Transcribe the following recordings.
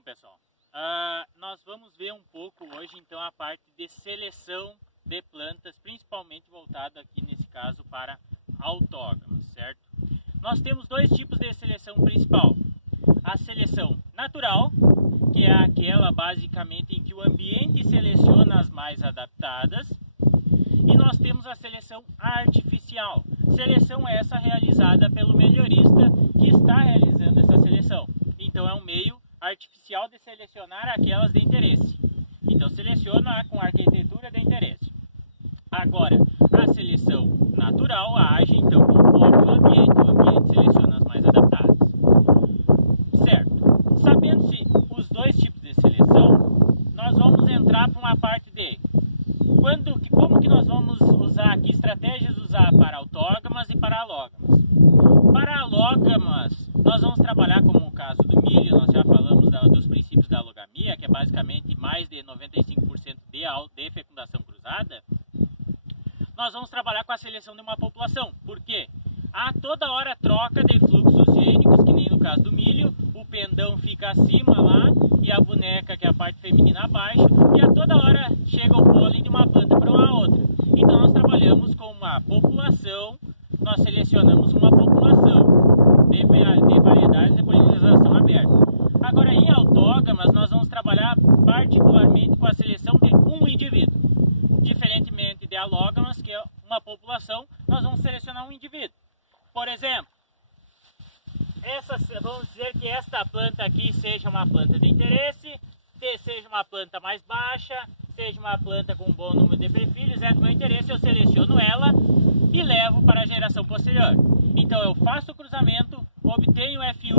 Bom, pessoal, nós vamos ver um pouco hoje então a parte de seleção de plantas, principalmente voltado aqui nesse caso para autógamas, certo? Nós temos dois tipos de seleção principal. A seleção natural, que é aquela basicamente em que o ambiente seleciona as mais adaptadas, e nós temos a seleção artificial. Seleção essa realizada pelo melhorista que está realizando essa seleção. Então é um meio artificial de selecionar aquelas de interesse. Então seleciona com arquitetura de interesse. Agora, a seleção natural age então conforme o ambiente seleciona as mais adaptadas. Certo. Sabendo-se os dois tipos de seleção, nós vamos entrar para uma parte de como que nós vamos usar aqui estratégias usar para autógamas e para alógamas. Para alógamas, nós vamos trabalhar como o caso do milho, nós já falamos dos princípios da alogamia, que é basicamente mais de 95% de fecundação cruzada. Nós vamos trabalhar com a seleção de uma população, porque há toda hora troca de fluxos gênicos, que nem no caso do milho, o pendão fica acima lá e a boneca, que é a parte feminina, abaixo, e a toda hora chega o pólen de uma planta para uma outra. Então nós trabalhamos com uma população, nós selecionamos uma população de variedades de polinização aberta. Agora em autógamas nós vamos trabalhar particularmente com a seleção de um indivíduo. Diferentemente de alógamas, que é uma população, nós vamos selecionar um indivíduo. Por exemplo, vamos dizer que esta planta aqui seja uma planta de interesse, seja uma planta mais baixa, seja uma planta com um bom número de perfilhos, é do meu interesse, eu seleciono ela e levo para a geração posterior. Então eu faço o cruzamento, obtenho F1,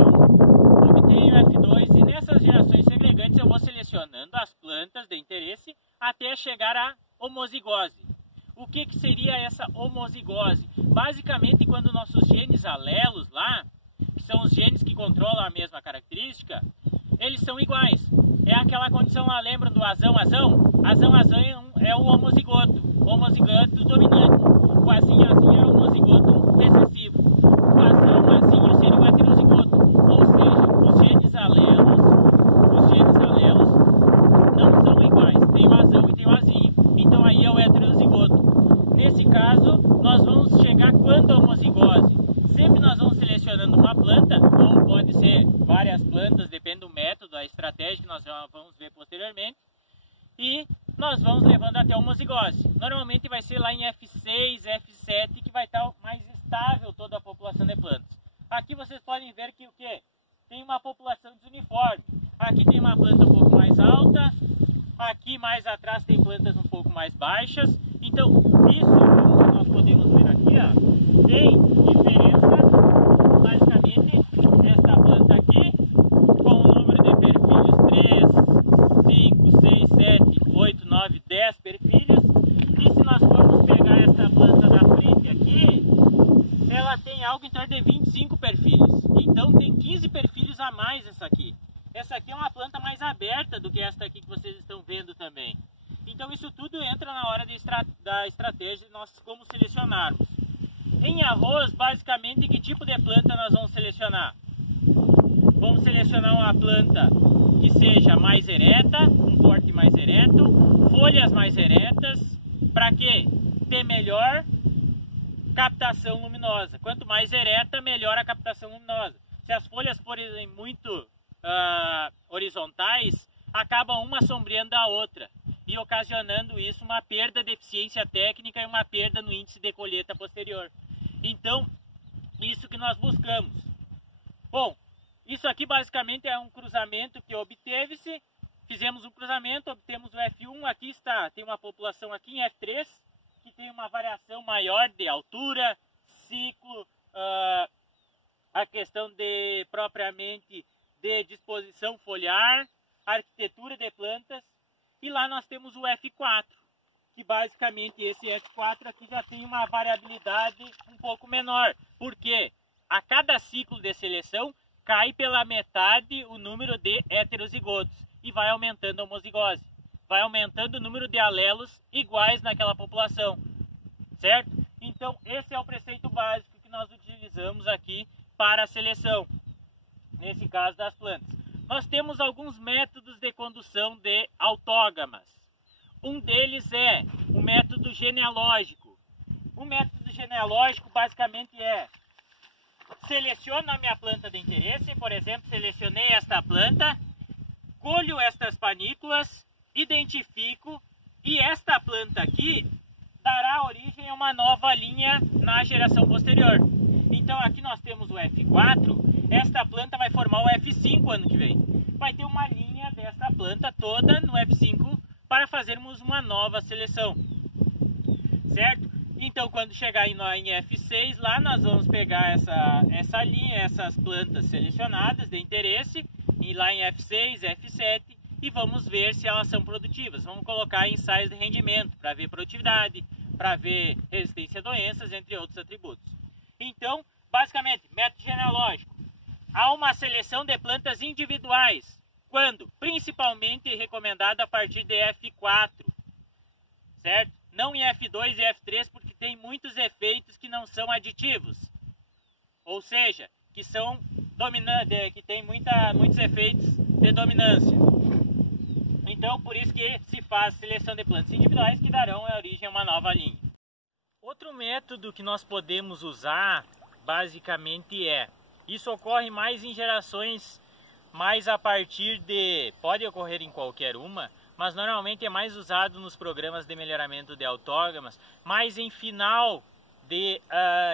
obtenho F2 e nessas gerações segregantes eu vou selecionando as plantas de interesse até chegar à homozigose. O que seria essa homozigose? Basicamente, quando nossos genes alelos lá, que são os genes que controlam a mesma característica, eles são iguais. É aquela condição lá, lembram do azão-azão? Azão-azão é o homozigoto dominante. O azinho-azinho é o homozigoto recessivo. O azão-azinho seria o heterozigoto. Ou seja, os genes alelos não são iguais. Tem o azão e tem o azinho. Então aí é o heterozigoto. Nesse caso, nós vamos chegar quando a homozigose? Sempre nós vamos selecionando uma planta, ou pode ser várias plantas, depende do método, a estratégia que nós já vamos ver posteriormente. E nós vamos levando até a homozigose. Normalmente vai ser lá em F6, F7, que vai estar mais estável toda a população de plantas. Aqui vocês podem ver que o quê? Tem uma população desuniforme. Aqui tem uma planta um pouco mais alta, aqui mais atrás tem plantas um pouco mais baixas. Então, isso que nós podemos ver aqui, ó, tem diferença, basicamente, esta planta aqui, com o número de perfilhos 3, 5, 6, 7, 8, 9, 10 perfilhos. E se nós formos pegar essa planta da frente aqui, ela tem algo em torno de 25 perfilhos. Então tem 15 perfilhos a mais essa aqui. Essa aqui é uma planta mais aberta do que esta aqui que vocês estão vendo também. Então isso tudo entra na hora da estratégia de nós como selecionarmos. Em arroz, basicamente, que tipo de planta nós vamos selecionar? Vamos selecionar uma planta que seja mais ereta, um porte mais ereto, folhas mais eretas, para quê? Ter melhor captação luminosa. Quanto mais ereta, melhor a captação luminosa. Se as folhas forem muito horizontais, acaba uma sombreando a outra e ocasionando isso uma perda de eficiência técnica e uma perda no índice de colheita posterior. Então, isso que nós buscamos. Bom, isso aqui basicamente é um cruzamento que obteve-se. Fizemos um cruzamento, obtemos o F1, aqui está, tem uma população aqui em F3, que tem uma variação maior de altura, ciclo, a questão de propriamente de disposição foliar, arquitetura de plantas. E lá nós temos o F4, que basicamente esse F4 aqui já tem uma variabilidade um pouco menor, porque a cada ciclo de seleção cai pela metade o número de heterozigotos e vai aumentando a homozigose, vai aumentando o número de alelos iguais naquela população, certo? Então esse é o preceito básico que nós utilizamos aqui para a seleção, nesse caso das plantas. nós temos alguns métodos de condução de autógamas. Um deles é o método genealógico. O método genealógico basicamente é: seleciono a minha planta de interesse, por exemplo, selecionei esta planta, colho estas panículas, identifico, e esta planta aqui dará origem a uma nova linha na geração posterior. Então aqui nós temos o F4, esta planta vai formar o F5 ano que vem. Vai ter uma linha desta planta toda no F5 para fazermos uma nova seleção, certo? Então quando chegar em F6 lá, nós vamos pegar essa linha, essas plantas selecionadas de interesse, e lá em F6, F7, e vamos ver se elas são produtivas. Vamos colocar ensaios de rendimento para ver produtividade, para ver resistência a doenças, entre outros atributos. Então, basicamente, método genealógico. Há uma seleção de plantas individuais, quando? Principalmente recomendado a partir de F4, certo? Não em F2 e F3, porque tem muitos efeitos que não são aditivos. Ou seja, que são dominantes, que tem muitos efeitos de dominância. Então, por isso que se faz seleção de plantas individuais que darão origem a uma nova linha. Outro método que nós podemos usar, basicamente, isso ocorre mais em gerações mais a partir de... Pode ocorrer em qualquer uma, mas normalmente é mais usado nos programas de melhoramento de autógamas, mais em final de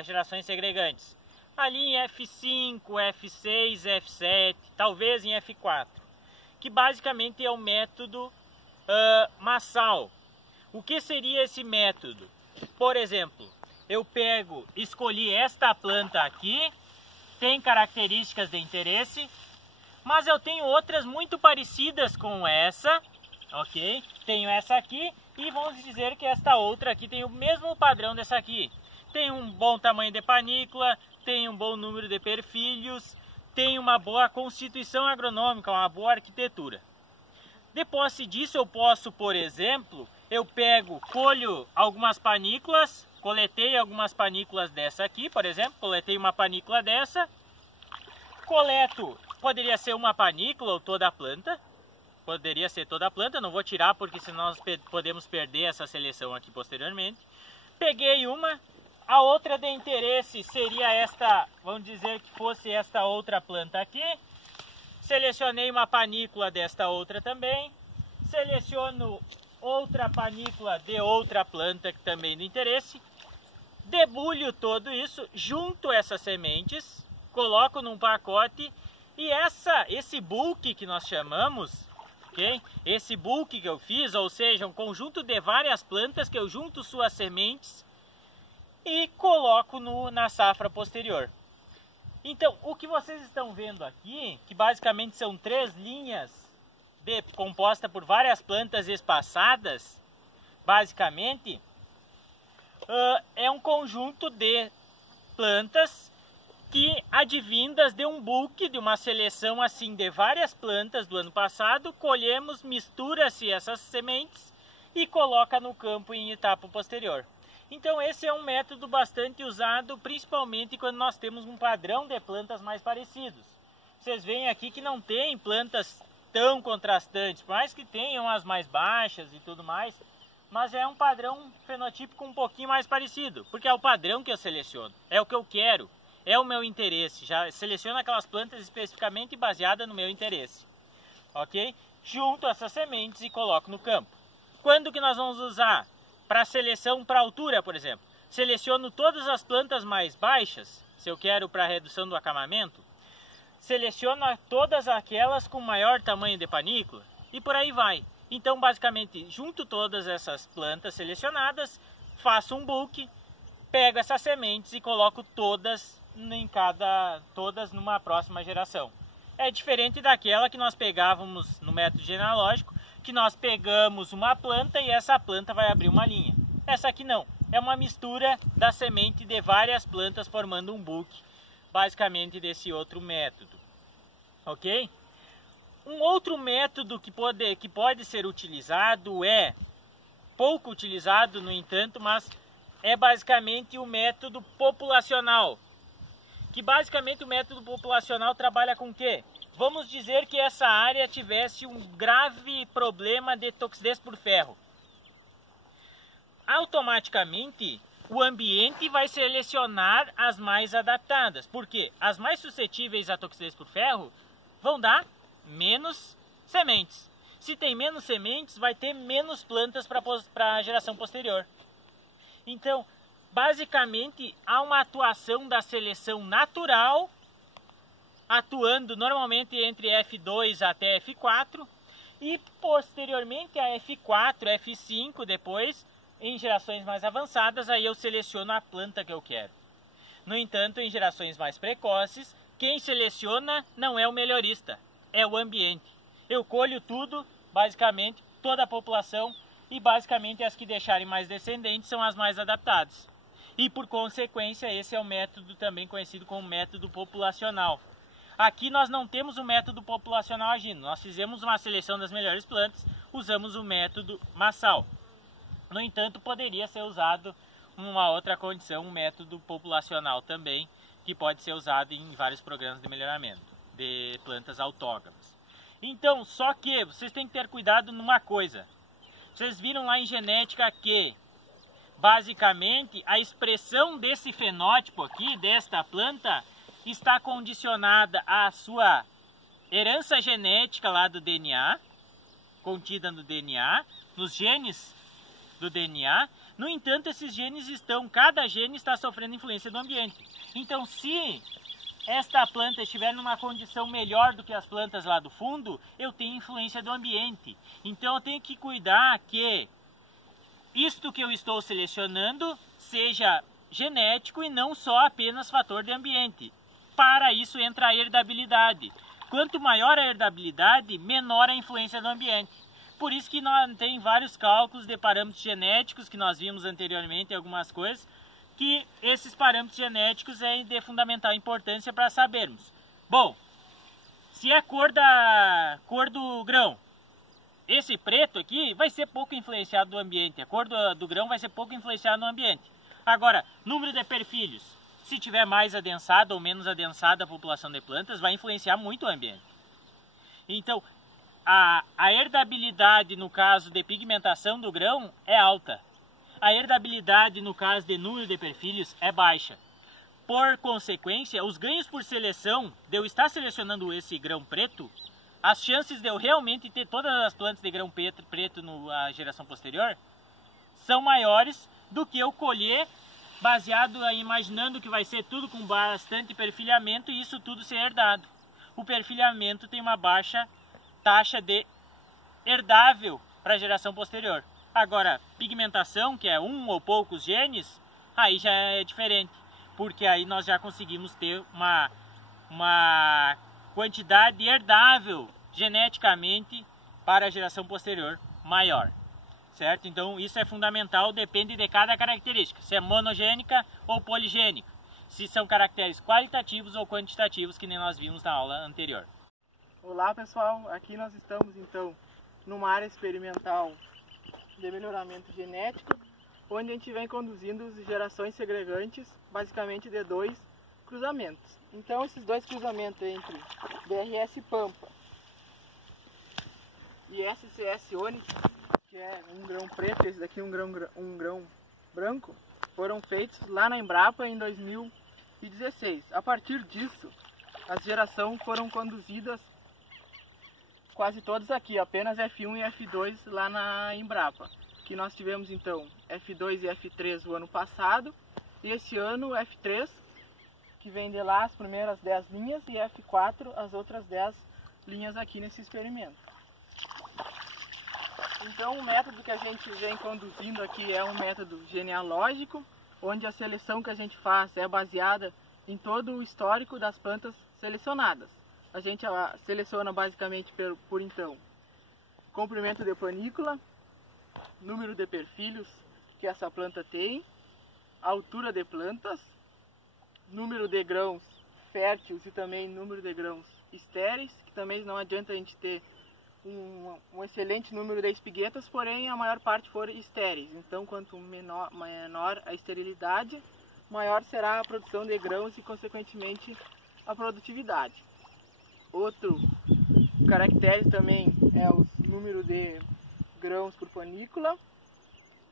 gerações segregantes. Ali em F5, F6, F7, talvez em F4. Que basicamente é o método massal. O que seria esse método? Por exemplo, eu escolhi esta planta aqui, tem características de interesse, mas eu tenho outras muito parecidas com essa, ok? Tenho essa aqui e vamos dizer que esta outra aqui tem o mesmo padrão dessa aqui. Tem um bom tamanho de panícula, tem um bom número de perfilhos, tem uma boa constituição agronômica, uma boa arquitetura. De posse disso, eu posso, por exemplo, colho algumas panículas, coletei algumas panículas dessa aqui, por exemplo, coletei uma panícula dessa, poderia ser uma panícula ou toda a planta, poderia ser toda a planta, não vou tirar porque senão nós podemos perder essa seleção aqui posteriormente. Peguei uma. A outra de interesse seria esta, vamos dizer que fosse esta outra planta aqui. Selecionei uma panícula desta outra também. Seleciono outra panícula de outra planta que também de interesse. Debulho tudo isso, junto essas sementes, coloco num pacote e esse bulk que nós chamamos, ok? Esse bulk que eu fiz, ou seja, um conjunto de várias plantas que eu junto suas sementes e coloco na safra posterior. Então, o que vocês estão vendo aqui, que basicamente são 3 linhas compostas por várias plantas espaçadas, basicamente, é um conjunto de plantas que, advindas de um bulk, de uma seleção assim de várias plantas do ano passado, colhemos, mistura-se essas sementes e coloca no campo em etapa posterior. Então esse é um método bastante usado, principalmente quando nós temos um padrão de plantas mais parecidos. Vocês veem aqui que não tem plantas tão contrastantes, por mais que tenham as mais baixas e tudo mais, mas é um padrão fenotípico um pouquinho mais parecido, porque é o padrão que eu seleciono, é o que eu quero, é o meu interesse, já seleciono aquelas plantas especificamente baseadas no meu interesse, ok? Junto essas sementes e coloco no campo. Quando que nós vamos usar? Para seleção para altura, por exemplo. Seleciono todas as plantas mais baixas, se eu quero para redução do acamamento, seleciono todas aquelas com maior tamanho de panícula e por aí vai. Então, basicamente, junto todas essas plantas selecionadas, faço um bulk, pego essas sementes e coloco todas numa próxima geração. É diferente daquela que nós pegávamos no método genealógico, que nós pegamos uma planta e essa planta vai abrir uma linha. Essa aqui não, é uma mistura da semente de várias plantas formando um bulk, basicamente desse outro método, ok? Um outro método que pode ser utilizado pouco utilizado no entanto, mas é basicamente o método populacional. Que basicamente o método populacional trabalha com o quê? vamos dizer que essa área tivesse um grave problema de toxidez por ferro. Automaticamente, o ambiente vai selecionar as mais adaptadas, porque as mais suscetíveis à toxidez por ferro vão dar menos sementes. Se tem menos sementes, vai ter menos plantas para a geração posterior. Então, basicamente, há uma atuação da seleção natural, atuando normalmente entre F2 até F4, e posteriormente a F4, F5 depois, em gerações mais avançadas, aí eu seleciono a planta que eu quero. No entanto, em gerações mais precoces, quem seleciona não é o melhorista, é o ambiente. Eu colho tudo, basicamente, toda a população, e basicamente as que deixarem mais descendentes são as mais adaptadas. E por consequência, esse é o método também conhecido como método populacional. Aqui nós não temos o método populacional agindo, nós fizemos uma seleção das melhores plantas, usamos o método massal. No entanto, poderia ser usado uma outra condição, um método populacional também, que pode ser usado em vários programas de melhoramento de plantas autógamas. Então, só que vocês têm que ter cuidado numa coisa. Vocês viram lá em genética que, basicamente, a expressão desse fenótipo aqui, desta planta, está condicionada à sua herança genética lá do DNA, contida no DNA, nos genes do DNA. No entanto, esses genes cada gene está sofrendo influência do ambiente. Então, se esta planta estiver numa condição melhor do que as plantas lá do fundo, eu tenho influência do ambiente. Então, eu tenho que cuidar que isto que eu estou selecionando seja genético e não só apenas fator de ambiente. Para isso entra a herdabilidade. Quanto maior a herdabilidade, menor a influência do ambiente. Por isso que nós tem vários cálculos de parâmetros genéticos que nós vimos anteriormente, algumas coisas, que esses parâmetros genéticos é de fundamental importância para sabermos. Bom, se é cor do grão, esse preto aqui vai ser pouco influenciado do ambiente, a cor do grão vai ser pouco influenciada no ambiente. Agora, número de perfilhos, se tiver mais adensada ou menos adensada a população de plantas, vai influenciar muito o ambiente. Então, a herdabilidade no caso de pigmentação do grão é alta. A herdabilidade no caso de número de perfilhos é baixa. Por consequência, os ganhos por seleção, de eu estar selecionando esse grão preto, as chances de eu realmente ter todas as plantas de grão preto na geração posterior são maiores do que eu colher baseado imaginando que vai ser tudo com bastante perfilhamento e isso tudo ser herdado. O perfilhamento tem uma baixa taxa de herdável para a geração posterior. Agora, pigmentação, que é um ou poucos genes, aí já é diferente, porque aí nós já conseguimos ter uma quantidade herdável geneticamente para a geração posterior maior, certo? Então isso é fundamental, depende de cada característica, se é monogênica ou poligênica, se são caracteres qualitativos ou quantitativos, que nem nós vimos na aula anterior. Olá pessoal, aqui nós estamos então numa área experimental de melhoramento genético, onde a gente vem conduzindo gerações segregantes, basicamente de 2 cruzamentos. Então esses 2 cruzamentos entre BRS Pampa e SCS Onix, que é um grão preto, esse daqui um grão branco, foram feitos lá na Embrapa em 2016. A partir disso, as gerações foram conduzidas quase todas aqui, apenas F1 e F2 lá na Embrapa. Que nós tivemos então F2 e F3 o ano passado, e esse ano F3, que vem de lá as primeiras 10 linhas, e F4 as outras 10 linhas aqui nesse experimento. Então o método que a gente vem conduzindo aqui é um método genealógico, onde a seleção que a gente faz é baseada em todo o histórico das plantas selecionadas. A gente seleciona basicamente por então comprimento de panícula, número de perfilhos que essa planta tem, altura de plantas, número de grãos férteis e também número de grãos estéreis, que também não adianta a gente ter um excelente número de espiguetas, porém a maior parte for estéreis. Então quanto menor a esterilidade, maior será a produção de grãos e consequentemente a produtividade. Outro caractere também é o número de grãos por panícula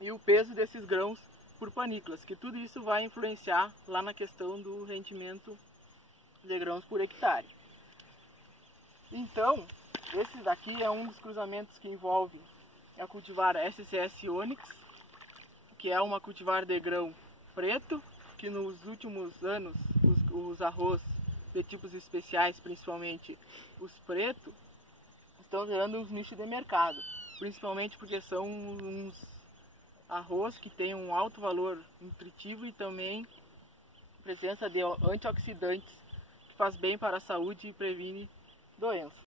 e o peso desses grãos por panículas, que tudo isso vai influenciar lá na questão do rendimento de grãos por hectare. Então, esse daqui é um dos cruzamentos que envolve a cultivar SCS Onyx, que é uma cultivar de grão preto, que nos últimos anos os arroz de tipos especiais, principalmente os pretos, estão gerando uns nichos de mercado, principalmente porque são uns arroz que têm um alto valor nutritivo e também presença de antioxidantes, que faz bem para a saúde e previne doenças.